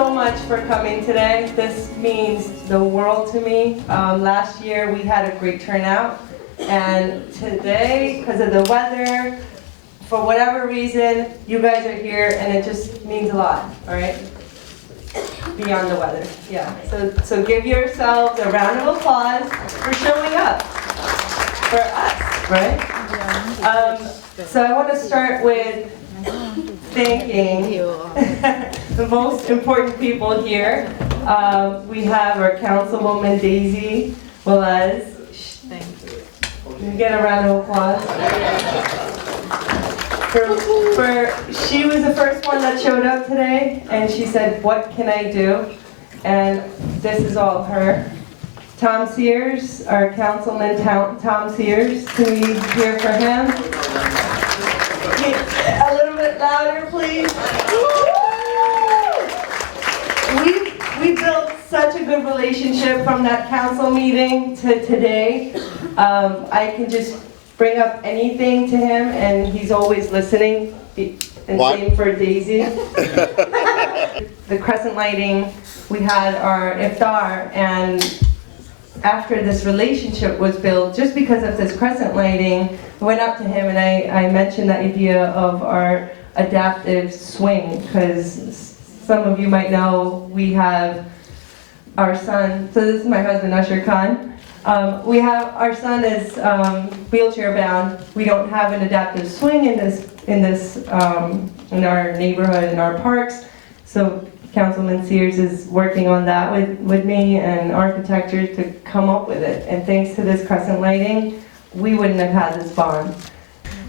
so much for coming today. This means the world to me. Last year we had a great turnout, and today, because of the weather, for whatever reason, you guys are here, and it just means a lot, all right? Beyond the weather, yeah. So give yourselves a round of applause for showing up for us, right? So I want to start with thanking the most important people here. We have our Councilwoman Daisy Velez. Thank you. Can we get a round of applause? She was the first one that showed up today, and she said, "What can I do?" And this is all her. Tom Sears, our Councilman Tom Sears. Can we hear for him? A little bit louder, please. We built such a good relationship from that council meeting to today. I can just bring up anything to him, and he's always listening. And same for Daisy. The crescent lighting, we had our iftar, and after this relationship was built, just because of this crescent lighting, I went up to him and I mentioned the idea of our adaptive swing, because some of you might know we have our son, so this is my husband, Usher Khan. We have, our son is wheelchair bound. We don't have an adaptive swing in our neighborhood, in our parks. So Councilman Sears is working on that with me and architecture to come up with it. And thanks to this crescent lighting, we wouldn't have had this bond.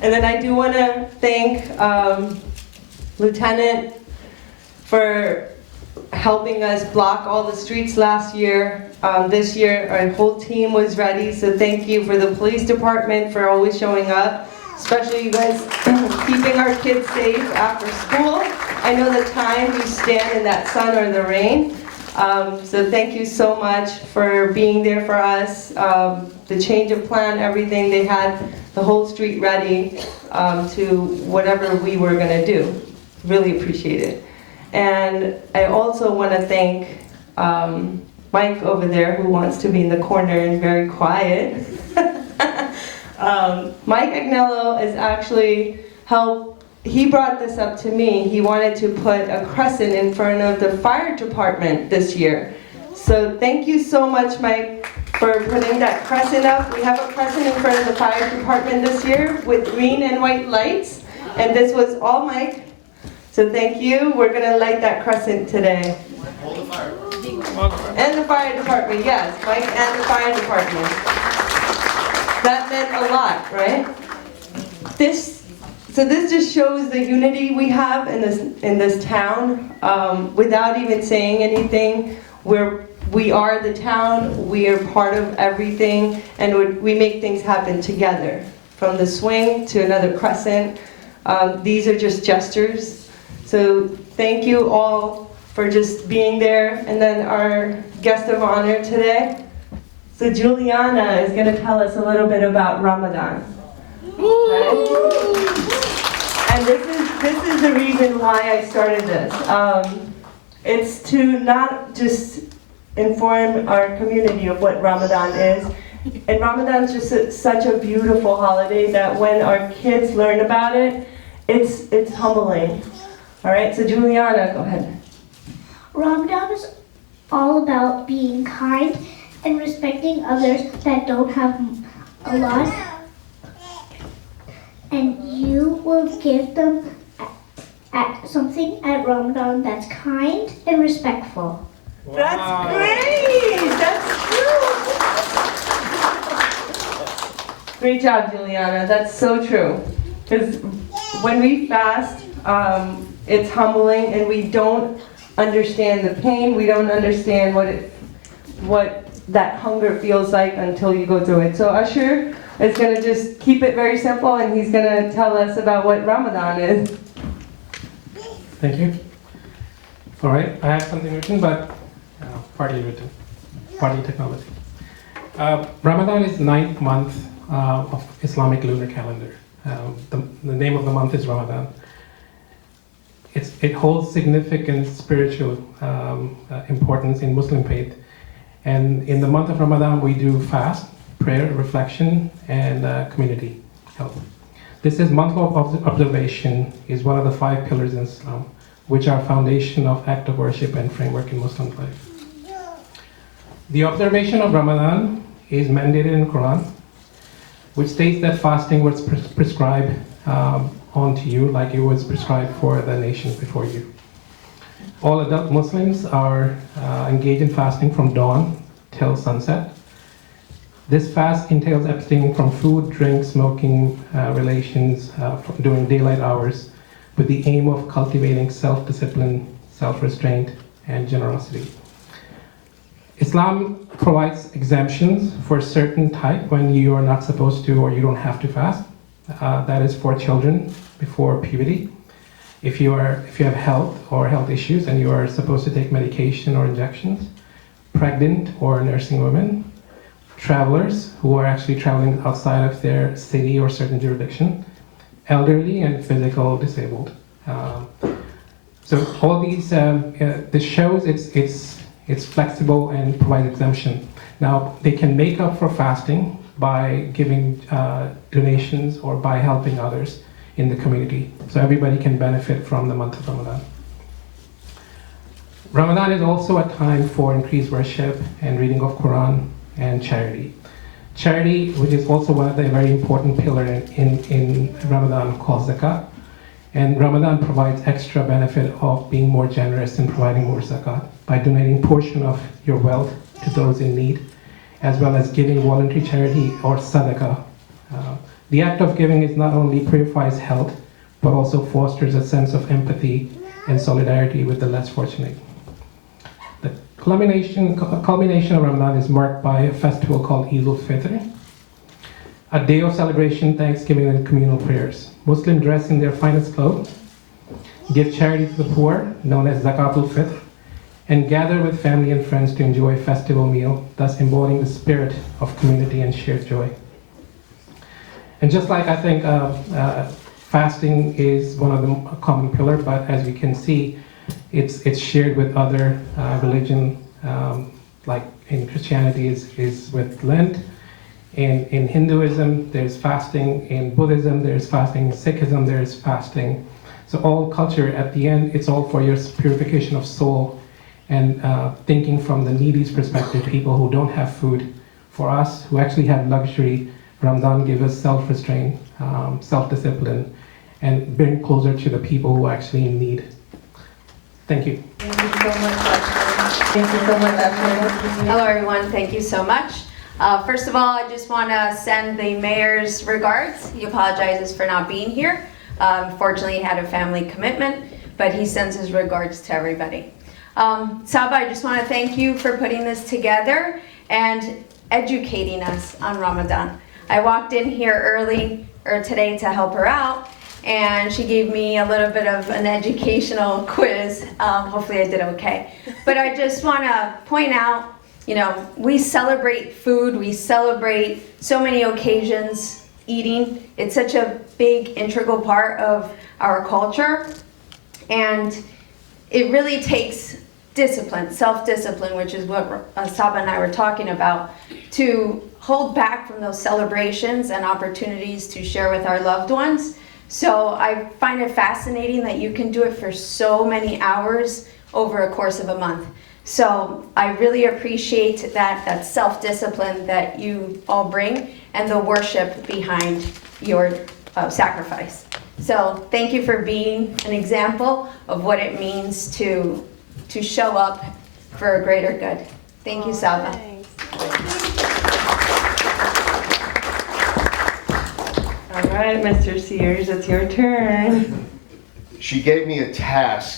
And then I do want to thank Lieutenant for helping us block all the streets last year. This year, our whole team was ready, so thank you for the police department for always showing up, especially you guys keeping our kids safe after school. I know the time you stand in that sun or the rain, so thank you so much for being there for us. The change of plan, everything, they had the whole street ready to whatever we were gonna do. Really appreciate it. And I also want to thank Mike over there, who wants to be in the corner and very quiet. Mike Agnello is actually he brought this up to me. He wanted to put a crescent in front of the fire department this year. So thank you so much, Mike, for putting that crescent up. We have a crescent in front of the fire department this year with green and white lights. And this was all Mike. So thank you. We're going to light that crescent today. Hold the fire. And the fire department, yes. Mike and the fire department. That meant a lot, right? So this just shows the unity we have in this town. Without even saying anything, we are the town. We are part of everything, and we make things happen together. From the swing to another crescent. These are just gestures. So thank you all for just being there. And then our guest of honor today. So Juliana is going to tell us a little bit about Ramadan. Okay? And this is the reason why I started this. It's to not just inform our community of what Ramadan is. And Ramadan is just such a beautiful holiday that when our kids learn about it, it's humbling. All right, so Juliana, go ahead. Ramadan is all about being kind and respecting others that don't have a lot. And you will give them something at Ramadan that's kind and respectful. Wow. That's great! That's true! Great job, Juliana. That's so true. Because when we fast, it's humbling, and we don't understand the pain. We don't understand what that hunger feels like until you go through it. So Usher is going to just keep it very simple, and he's going to tell us about what Ramadan is. Thank you. All right, I have something written, but partly written, partly technology. Ramadan is 9th month of Islamic lunar calendar. The name of the month is Ramadan. it holds significant spiritual importance in Muslim faith. And in the month of Ramadan, we do fast, prayer, reflection, and community help. This is month of observation is one of the 5 pillars in Islam, which are foundation of act of worship and framework in Muslim life. The observation of Ramadan is mandated in Quran, which states that fasting was prescribed onto you like it was prescribed for the nations before you. All adult Muslims are engaged in fasting from dawn till sunset. This fast entails abstaining from food, drink, smoking, relations during daylight hours with the aim of cultivating self-discipline, self-restraint, and generosity. Islam provides exemptions for certain type when you are not supposed to or you don't have to fast. That is for children before puberty. If you have health issues and you are supposed to take medication or injections, pregnant or nursing women, travelers who are actually traveling outside of their city or certain jurisdiction, elderly and physical disabled. So all these, this shows it's flexible and provides exemption. Now they can make up for fasting by giving donations or by helping others in the community. So everybody can benefit from the month of Ramadan. Ramadan is also a time for increased worship and reading of Quran and charity. Charity, which is also one of the very important pillars in Ramadan, called zakat. And Ramadan provides extra benefit of being more generous and providing more zakat by donating portion of your wealth to those in need, as well as giving voluntary charity or sadaqah. The act of giving is not only purifies health, but also fosters a sense of empathy and solidarity with the less fortunate. The culmination of Ramadan is marked by a festival called Eid al-Fitr, a day of celebration, thanksgiving, and communal prayers. Muslims dress in their finest clothes, give charity to the poor, known as Zakat al-Fitr, and gather with family and friends to enjoy a festival meal, thus embodying the spirit of community and shared joy. And just like I think fasting is one of the common pillars, but as you can see, it's shared with other religion, like in Christianity is with Lent. In Hinduism, there's fasting. In Buddhism, there's fasting. In Sikhism, there's fasting. So all culture, at the end, it's all for your purification of soul and thinking from the needy's perspective, people who don't have food. For us, who actually have luxury, Ramadan gives us self-restraint, self-discipline, and bring closer to the people who are actually in need. Thank you. Thank you so much, Dr. Thank you so much, Dr. Hello, everyone. Thank you so much. First of all, I just want to send the mayor's regards. He apologizes for not being here. Fortunately, he had a family commitment, but he sends his regards to everybody. Saba, I just want to thank you for putting this together and educating us on Ramadan. I walked in here today to help her out, and she gave me a little bit of an educational quiz. Hopefully I did okay. But I just want to point out, you know, we celebrate food, we celebrate so many occasions, eating. It's such a big integral part of our culture, and it really takes discipline, self-discipline, which is what Saba and I were talking about, to hold back from those celebrations and opportunities to share with our loved ones. So I find it fascinating that you can do it for so many hours over a course of a month. So I really appreciate that self-discipline that you all bring and the worship behind your sacrifice. So thank you for being an example of what it means to show up for a greater good. Thank you, Saba. All right, Mr. Sears, it's your turn. She gave me a task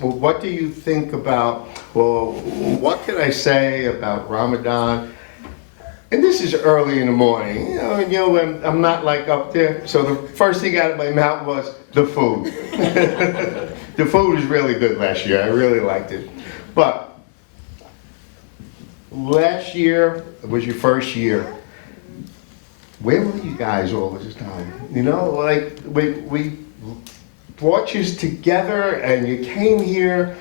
well, what do you think about, well, what can I say about Ramadan? And this is early in the morning, you know, I'm not like up there. So the first thing out of my mouth was the food. The food was really good last year. I really liked it. But last year was your first year. Where were you guys all this time? You know, like we brought you together and you came here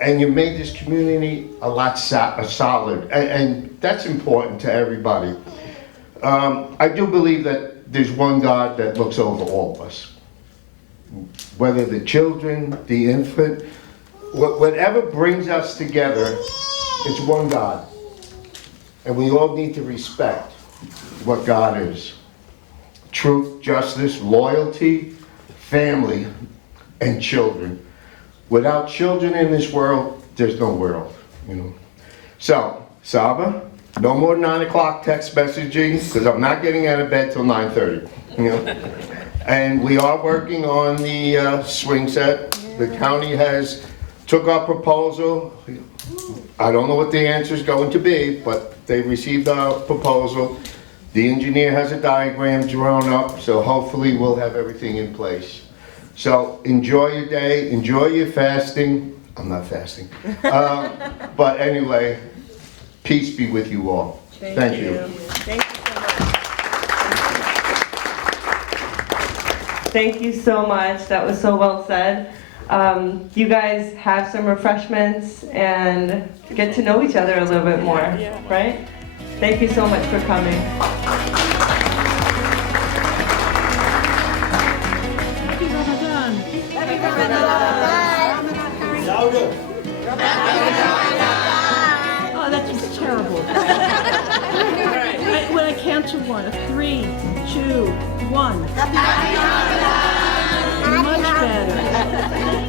and you made this community a lot solid. And that's important to everybody. I do believe that there's one God that looks over all of us. Whether the children, the infant, whatever brings us together, it's one God. And we all need to respect what God is. Truth, justice, loyalty, family, and children. Without children in this world, there's no world, you know. So, Saba, no more 9 o'clock text messaging, because I'm not getting out of bed till 9:30, you know. And we are working on the swing set. The county has took our proposal. I don't know what the answer is going to be, but they received our proposal. The engineer has a diagram drawn up, so hopefully we'll have everything in place. So enjoy your day, enjoy your fasting. I'm not fasting. But anyway, peace be with you all. Thank you. Thank you so much. Thank you so much. That was so well said. You guys have some refreshments and get to know each other a little bit more, right? Thank you so much for coming. Happy Ramadan. Happy Ramadan. Oh, that's just terrible. When I count to 1, 3, 2, 1. Happy Ramadan. Much better.